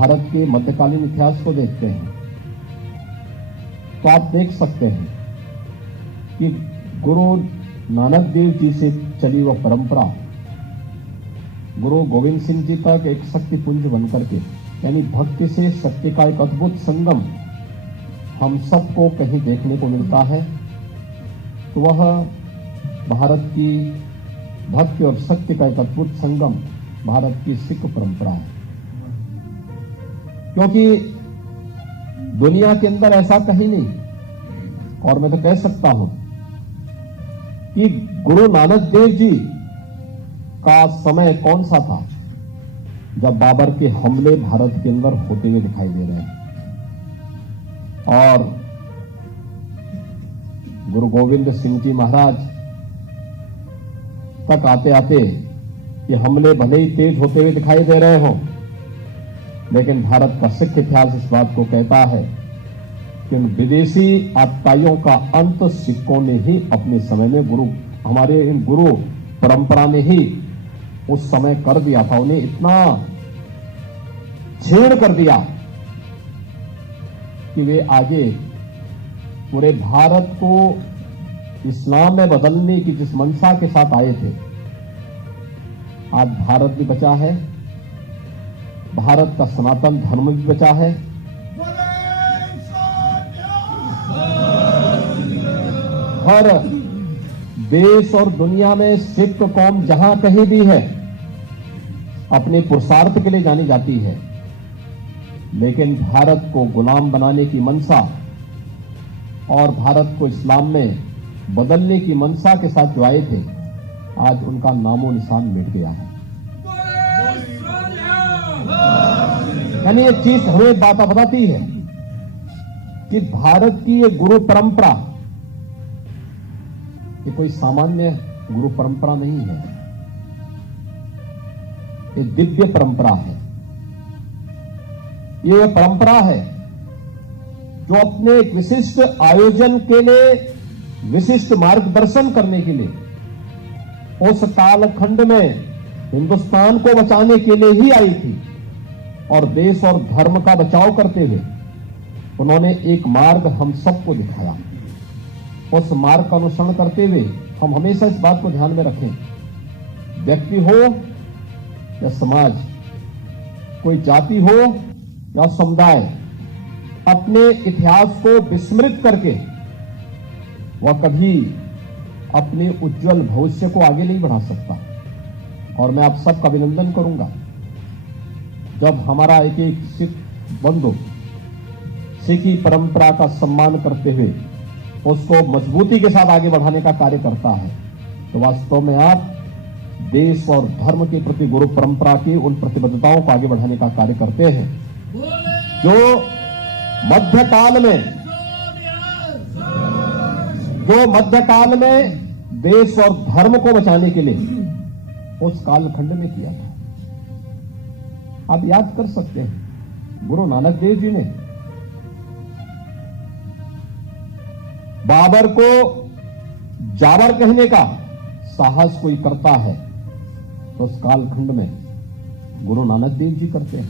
भारत के मध्यकालीन इतिहास को देखते हैं तो आप देख सकते हैं कि गुरु नानक देव जी से चली वह परंपरा गुरु गोविंद सिंह जी तक एक शक्ति पुंज बनकर के, यानी भक्ति से सत्य का एक अद्भुत संगम हम सबको कहीं देखने को मिलता है, तो वह भारत की भक्ति और सत्य का एक अद्भुत संगम भारत की सिख परंपरा है। क्योंकि दुनिया के अंदर ऐसा कहीं नहीं, और मैं तो कह सकता हूं कि गुरु नानक देव जी का समय कौन सा था जब बाबर के हमले भारत के अंदर होते हुए दिखाई दे रहे हैं, और गुरु गोविंद सिंह जी महाराज तक आते आते ये हमले भले ही तेज होते हुए दिखाई दे रहे हों, लेकिन भारत का सिख इतिहास इस बात को कहता है कि उन विदेशी आतताइयों का अंत सिखों ने ही अपने समय में हमारे इन गुरु परंपरा ने ही उस समय कर दिया था। उन्हें इतना छेड़ कर दिया कि वे आगे पूरे भारत को इस्लाम में बदलने की जिस मंशा के साथ आए थे, आज भारत भी बचा है, भारत का सनातन धर्म भी बचा है। हर देश और दुनिया में सिख कौम जहां कहीं भी है अपने पुरुषार्थ के लिए जानी जाती है, लेकिन भारत को गुलाम बनाने की मंशा और भारत को इस्लाम में बदलने की मंशा के साथ जो आए थे, आज उनका नामो निशान मिट गया है। यानी ये चीज हमें बात बताती है कि भारत की ये गुरु परंपरा ये कोई सामान्य गुरु परंपरा नहीं है, ये दिव्य परंपरा है। ये परंपरा है जो अपने एक विशिष्ट आयोजन के लिए, विशिष्ट मार्गदर्शन करने के लिए उस कालखंड में हिंदुस्तान को बचाने के लिए ही आई थी, और देश और धर्म का बचाव करते हुए उन्होंने एक मार्ग हम सबको दिखाया। उस मार्ग का अनुसरण करते हुए हम हमेशा इस बात को ध्यान में रखें, व्यक्ति हो या समाज, कोई जाति हो या समुदाय, अपने इतिहास को विस्मृत करके वह कभी अपने उज्जवल भविष्य को आगे नहीं बढ़ा सकता। और मैं आप सबका अभिनंदन करूंगा जब हमारा एक एक सिख बंधु सिखी परंपरा का सम्मान करते हुए उसको मजबूती के साथ आगे बढ़ाने का कार्य करता है, तो वास्तव में आप देश और धर्म के प्रति गुरु परंपरा की उन प्रतिबद्धताओं को आगे बढ़ाने का कार्य करते हैं जो मध्यकाल में देश और धर्म को बचाने के लिए उस कालखंड में किया था। आप याद कर सकते हैं गुरु नानक देव जी ने बाबर को जावर कहने का साहस कोई करता है तो उस कालखंड में गुरु नानक देव जी करते हैं।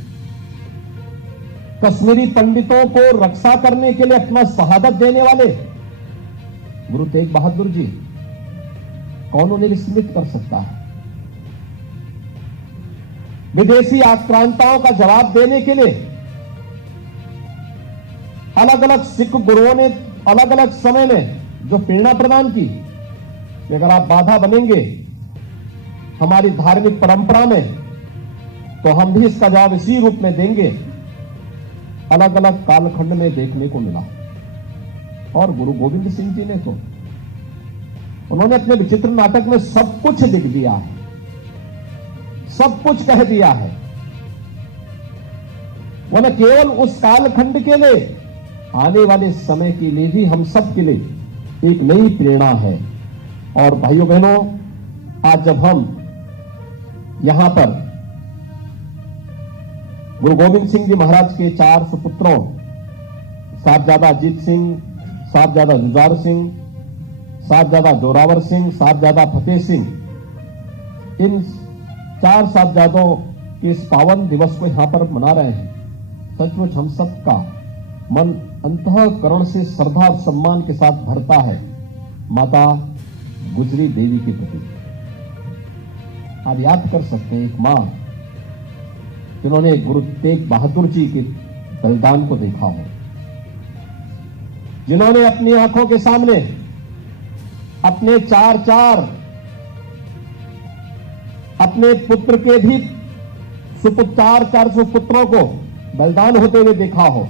कश्मीरी पंडितों को रक्षा करने के लिए अपना शहादत देने वाले गुरु तेग बहादुर जी, कौन उन्हें विस्मृत कर सकता है। विदेशी आक्रांताओं का जवाब देने के लिए अलग अलग सिख गुरुओं ने अलग अलग समय में जो प्रेरणा प्रदान की कि अगर आप बाधा बनेंगे हमारी धार्मिक परंपरा में तो हम भी इसका जवाब इसी रूप में देंगे, अलग अलग कालखंड में देखने को मिला। और गुरु गोविंद सिंह जी ने तो उन्होंने अपने विचित्र नाटक में सब कुछ लिख दिया है, सब कुछ कह दिया है। वह न केवल उस कालखंड के लिए, आने वाले समय के लिए भी हम सब के लिए एक नई प्रेरणा है। और भाइयों बहनों, आज जब हम यहां पर गुरु गोविंद सिंह जी महाराज के 4 सुपुत्रों साहबजादा अजीत सिंह, साहबजादा जुझार सिंह, साहबजादा जोरावर सिंह, साहबजादा फतेह सिंह, इन 4 साहबजादों के इस पावन दिवस को यहां पर मना रहे हैं, सचमुच हम सबका मन अंतःकरण से श्रद्धा और सम्मान के साथ भरता है माता गुजरी देवी के प्रति। आप याद कर सकते हैं एक मां जिन्होंने गुरु तेग बहादुर जी के बलिदान को देखा हो, जिन्होंने अपनी आंखों के सामने अपने अपने पुत्र के भी चार सुपुत्रों को बलिदान होते हुए देखा हो।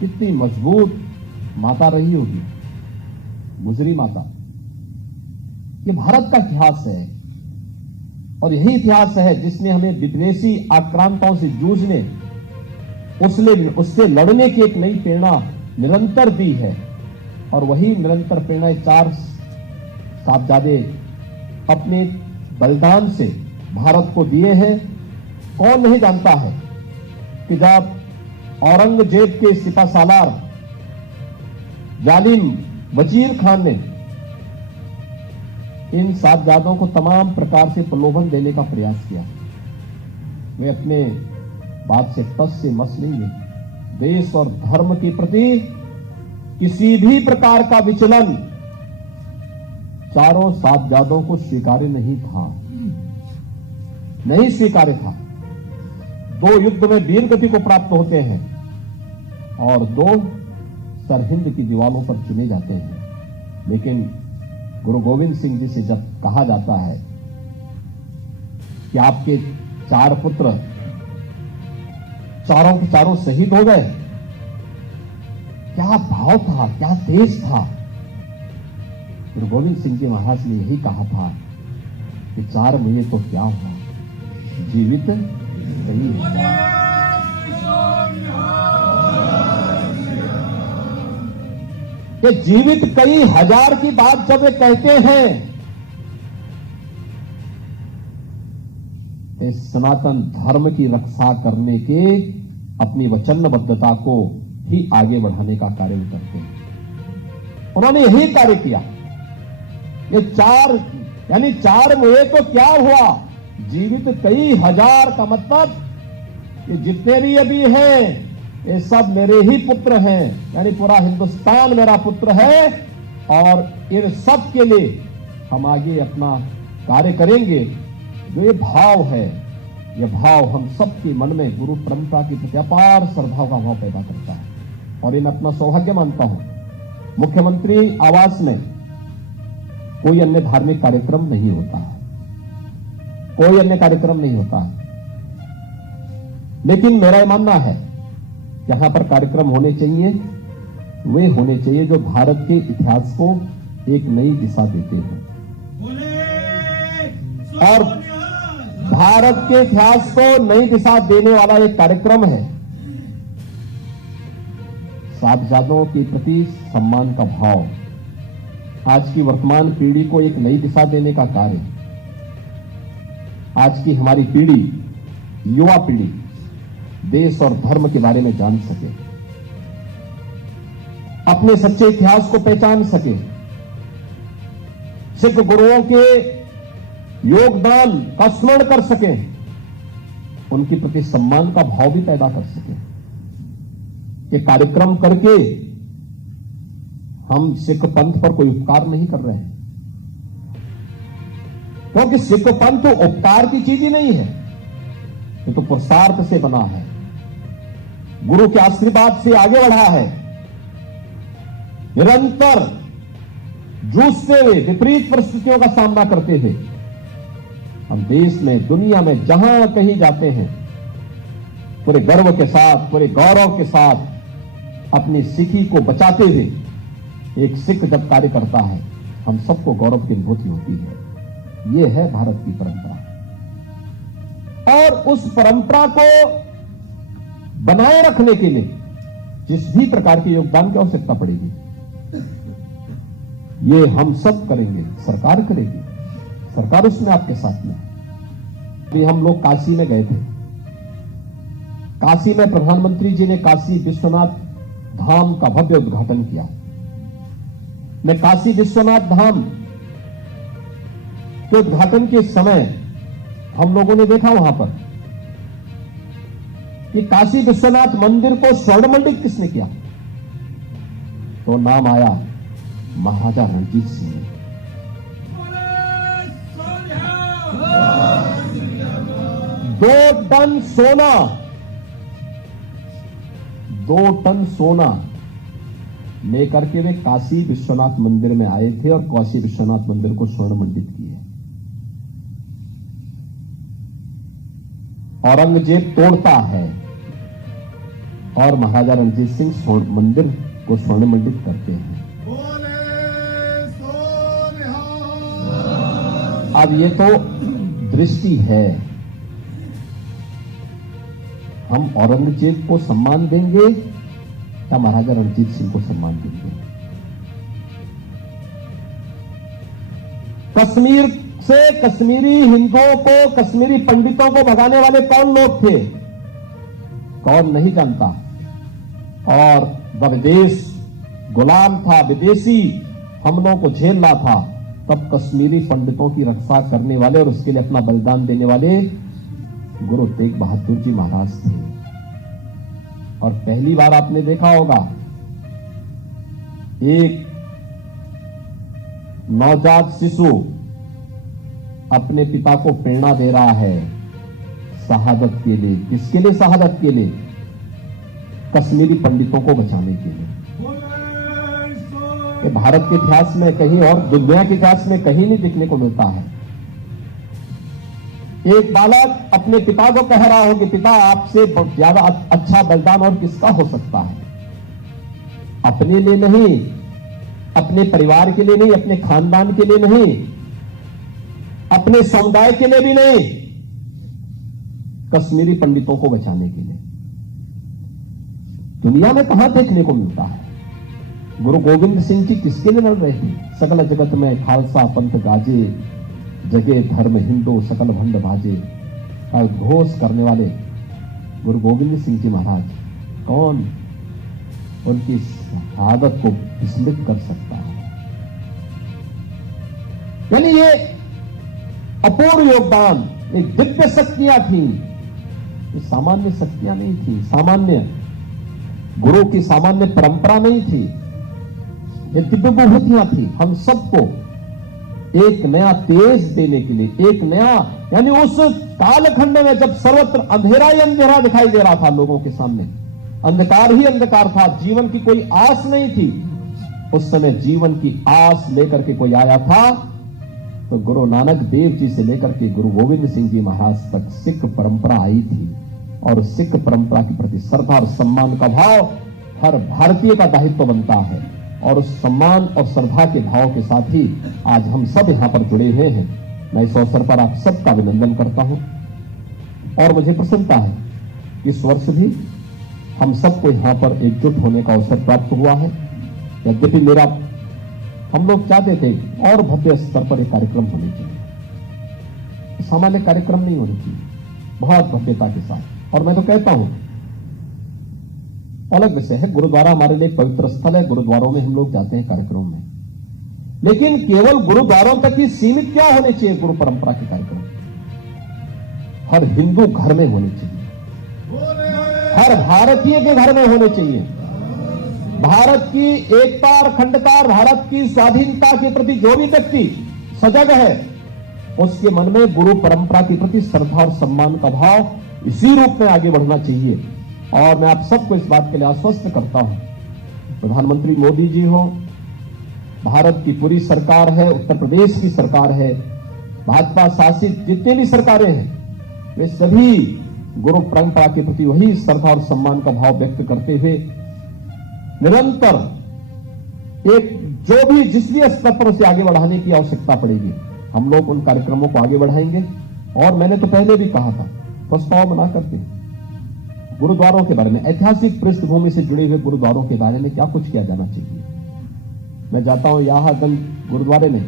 कितनी मजबूत माता रही होगी गुजरी माता। ये भारत का इतिहास है और यही इतिहास है जिसने हमें विदेशी आक्रांताओं से जूझने उससे लड़ने की एक नई प्रेरणा निरंतर दी है। और वही निरंतर प्रेरणा चार साहबजादे अपने बलिदान से भारत को दिए हैं। कौन नहीं जानता है कि जब औरंगजेब के सिपासालार जालिम वजीर खान ने इन साहबजादों को तमाम प्रकार से प्रलोभन देने का प्रयास किया, वे अपने बात से टस से मस नहीं है। देश और धर्म के प्रति किसी भी प्रकार का विचलन चारों साहबजादों को स्वीकार्य नहीं स्वीकार्य था। 2 युद्ध में वीर गति को प्राप्त होते हैं और 2 सरहिंद की दीवारों पर चुने जाते हैं। लेकिन गुरु गोविंद सिंह जी से जब कहा जाता है कि आपके 4 पुत्र चारों के चारों शहीद हो गए, क्या भाव था, क्या तेज था। गुरु गोविंद सिंह जी महाराज ने यही कहा था कि 4 मुझे तो क्या हुआ, जीवित नहीं हुआ। कि जीवित कई हजार की बात जब वे कहते हैं, इस सनातन धर्म की रक्षा करने के अपनी वचनबद्धता को ही आगे बढ़ाने का कार्य करते हैं। उन्होंने यही कार्य किया। ये 4 मुए तो क्या हुआ, जीवित कई हजार का मतलब ये जितने भी अभी हैं ये सब मेरे ही पुत्र हैं, यानी पूरा हिंदुस्तान मेरा पुत्र है। और इन सब के लिए हम आगे अपना कार्य करेंगे। जो ये भाव है, ये भाव हम सबके मन में गुरु परंपरा के प्रति अपार श्रद्धा का भाव पैदा करता है। और इन अपना सौभाग्य मानता हूं, मुख्यमंत्री आवास में कोई अन्य धार्मिक कार्यक्रम नहीं होता है, कोई अन्य कार्यक्रम नहीं होता है। लेकिन मेरा यह मानना है यहां पर कार्यक्रम होने चाहिए, वे होने चाहिए जो भारत के इतिहास को एक नई दिशा देते हैं। और भारत के इतिहास को नई दिशा देने वाला एक कार्यक्रम है साहबजादों के प्रति सम्मान का भाव। आज की वर्तमान पीढ़ी को एक नई दिशा देने का कार्य। आज की हमारी पीढ़ी, युवा पीढ़ी देश और धर्म के बारे में जान सके, अपने सच्चे इतिहास को पहचान सके, सिख गुरुओं के योगदान का स्मरण कर सके, उनके प्रति सम्मान का भाव भी पैदा कर सके। ये कार्यक्रम करके हम सिख पंथ पर कोई उपकार नहीं कर रहे हैं, क्योंकि सिख पंथ उपकार की चीज ही नहीं है, ये तो पुरुषार्थ से बना है, गुरु के आशीर्वाद से आगे बढ़ा है। निरंतर जूझते हुए, विपरीत परिस्थितियों का सामना करते हुए हम देश में, दुनिया में जहां कहीं जाते हैं, पूरे गर्व के साथ, पूरे गौरव के साथ अपनी सिखी को बचाते हुए एक सिख जब कार्य करता है, हम सबको गौरव की अनुभूति होती है। यह है भारत की परंपरा। और उस परंपरा को बनाए रखने के लिए जिस भी प्रकार के योगदान की आवश्यकता पड़ेगी, ये हम सब करेंगे, सरकार करेगी, सरकार उसमें आपके साथ में। अभी हम लोग काशी में गए थे। काशी में प्रधानमंत्री जी ने काशी विश्वनाथ धाम का भव्य उद्घाटन किया। मैं काशी विश्वनाथ धाम के उद्घाटन के समय हम लोगों ने देखा वहां पर कि काशी विश्वनाथ मंदिर को स्वर्णमंडित किसने किया, तो नाम आया महाराजा रणजीत सिंह ने। 2 टन सोना लेकर के वे काशी विश्वनाथ मंदिर में आए थे और काशी विश्वनाथ मंदिर को स्वर्णमंडित किए। औरंगजेब तोड़ता है और महाराजा रणजीत सिंह मंदिर को स्वर्णमंडित करते हैं। अब ये तो दृष्टि है, हम औरंगजेब को सम्मान देंगे या महाराजा रणजीत सिंह को सम्मान देंगे। कश्मीर से कश्मीरी हिंदुओं को, कश्मीरी पंडितों को भगाने वाले कौन लोग थे, कौन नहीं जानता। और वह विदेश गुलाम था, विदेशी हमलों को झेल रहा था, तब कश्मीरी पंडितों की रक्षा करने वाले और उसके लिए अपना बलिदान देने वाले गुरु तेग बहादुर जी महाराज थे। और पहली बार आपने देखा होगा, एक नवजात शिशु अपने पिता को प्रेरणा दे रहा है शहादत के लिए। किसके लिए शहादत के लिए? कश्मीरी पंडितों को बचाने के लिए। ये भारत के इतिहास में कहीं और दुनिया के इतिहास में कहीं नहीं देखने को मिलता है। एक बालक अपने पिता को कह रहा हो कि पिता, आपसे ज्यादा अच्छा बलिदान और किसका हो सकता है? अपने लिए नहीं, अपने परिवार के लिए नहीं, अपने खानदान के लिए नहीं, अपने समुदाय के लिए भी नहीं, कश्मीरी पंडितों को बचाने के लिए। दुनिया में कहां देखने को मिलता है? गुरु गोविंद सिंह जी किसके लिए लड़ रहे थे? सकल जगत में खालसा पंथ गाजे, जगे धर्म हिंदू सकल भंड भाजे का घोष करने वाले गुरु गोविंद सिंह जी महाराज, कौन उनकी शहादत को विस्मृत कर सकता है? यानी ये अपूर्व योगदान, ये दिव्य शक्तियां थी, ये सामान्य शक्तियां नहीं थी, सामान्य गुरु की सामान्य परंपरा नहीं थी, ये दिव्य विभूतियां थी। हम सबको एक नया तेज देने के लिए, एक नया, यानी उस कालखंड में जब सर्वत्र अंधेरा ही अंधेरा दिखाई दे रहा था लोगों के सामने, अंधकार ही अंधकार था, जीवन की कोई आस नहीं थी, उस समय जीवन की आस लेकर के कोई आया था तो गुरु नानक देव जी से लेकर के गुरु गोविंद सिंह जी महाराज तक सिख परंपरा आई थी। और सिख परंपरा के प्रति श्रद्धा और सम्मान का भाव हर भारतीय का दायित्व बनता है। और उस सम्मान और श्रद्धा के भाव के साथ ही आज हम सब यहां पर जुड़े हुए हैं। मैं इस अवसर पर आप सबका अभिनंदन करता हूं और मुझे प्रसन्नता है कि इस वर्ष भी हम सबको यहां पर एकजुट होने का अवसर प्राप्त हुआ है। यद्यपि हम लोग चाहते थे और भव्य स्तर पर एक कार्यक्रम होने चाहिए, सामान्य कार्यक्रम नहीं होने चाहिए, बहुत भव्यता के साथ। और मैं तो कहता हूं, अलग विषय है, गुरुद्वारा हमारे लिए पवित्र स्थल है, गुरुद्वारों में हम लोग जाते हैं कार्यक्रमों में, लेकिन केवल गुरुद्वारों तक ही सीमित क्या होने चाहिए? गुरु परंपरा के कार्यक्रम हर हिंदू घर में होने चाहिए, हर भारतीय के घर में होने चाहिए। भारत की एकता और अखंडता, भारत की स्वाधीनता के प्रति जो भी व्यक्ति सजग है, उसके मन में गुरु परंपरा के प्रति श्रद्धा और सम्मान का भाव इसी रूप में आगे बढ़ना चाहिए। और मैं आप सबको इस बात के लिए आश्वस्त करता हूं, प्रधानमंत्री मोदी जी हो, भारत की पूरी सरकार है, उत्तर प्रदेश की सरकार है, भाजपा शासित जितने भी सरकारें हैं, वे सभी गुरु परंपरा के प्रति वही श्रद्धा और सम्मान का भाव व्यक्त करते हुए निरंतर एक जो भी जिस भी स्तर पर उसे आगे बढ़ाने की आवश्यकता पड़ेगी, हम लोग उन कार्यक्रमों को आगे बढ़ाएंगे। और मैंने तो पहले भी कहा था, प्रस्ताव बना करके गुरुद्वारों के बारे में, ऐतिहासिक पृष्ठभूमि से जुड़े हुए गुरुद्वारों के बारे में क्या कुछ किया जाना चाहिए। मैं जाता हूं याहागंज गुरुद्वारे में,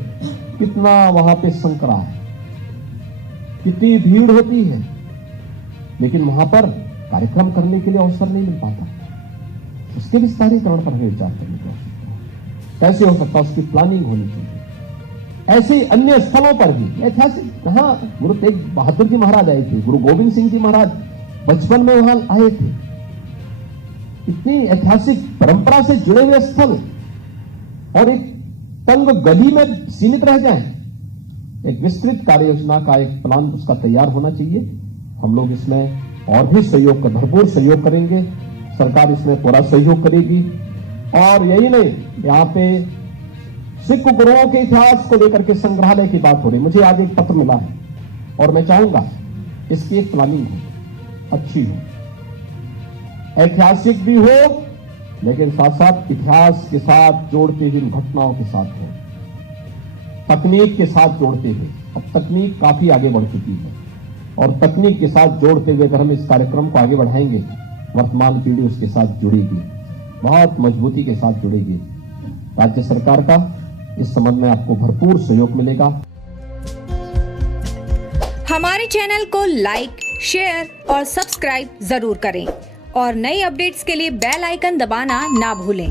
कितना वहां पे संकरा है, कितनी भीड़ होती है, लेकिन वहां पर कार्यक्रम करने के लिए अवसर नहीं मिल पाता। उसके विस्तारीकरण पर हमें विचार करने की आवश्यकता है, कैसे हो सकता है, उसकी प्लानिंग होनी चाहिए। ऐसे ही अन्य स्थलों पर भी ऐतिहासिक, कहां गुरु तेग बहादुर जी महाराज आए थे, गुरु गोविंद सिंह जी महाराज बचपन में वहां आए थे। इतनी ऐतिहासिक परंपरा से जुड़े हुए स्थल और एक तंग गली में सीमित रह जाएं। एक विस्तृत कार्य योजना का एक प्लान उसका तैयार होना चाहिए। हम लोग इसमें और भी सहयोग का भरपूर सहयोग करेंगे। सरकार इसमें पूरा सहयोग करेगी। और यही नहीं, यहाँ पे सिख गुरुओं के इतिहास को लेकर के संग्रहालय की बात हो रही। मुझे आज एक पत्र मिला है और मैं चाहूंगा इसकी एक प्लानिंग हो, अच्छी हो, ऐतिहासिक भी हो, लेकिन साथ साथ इतिहास के साथ जोड़ते हुए घटनाओं के साथ हो, तकनीक के साथ जोड़ते हुए। अब तकनीक काफी आगे बढ़ चुकी है और तकनीक के साथ जोड़ते हुए अगर हम इस कार्यक्रम को आगे बढ़ाएंगे, वर्तमान पीढ़ी उसके साथ जुड़ेगी, बहुत मजबूती के साथ जुड़ेगी। राज्य सरकार का इस संबंध में आपको भरपूर सहयोग मिलेगा। हमारे चैनल को लाइक, शेयर और सब्सक्राइब जरूर करें और नई अपडेट्स के लिए बेल आइकन दबाना ना भूलें।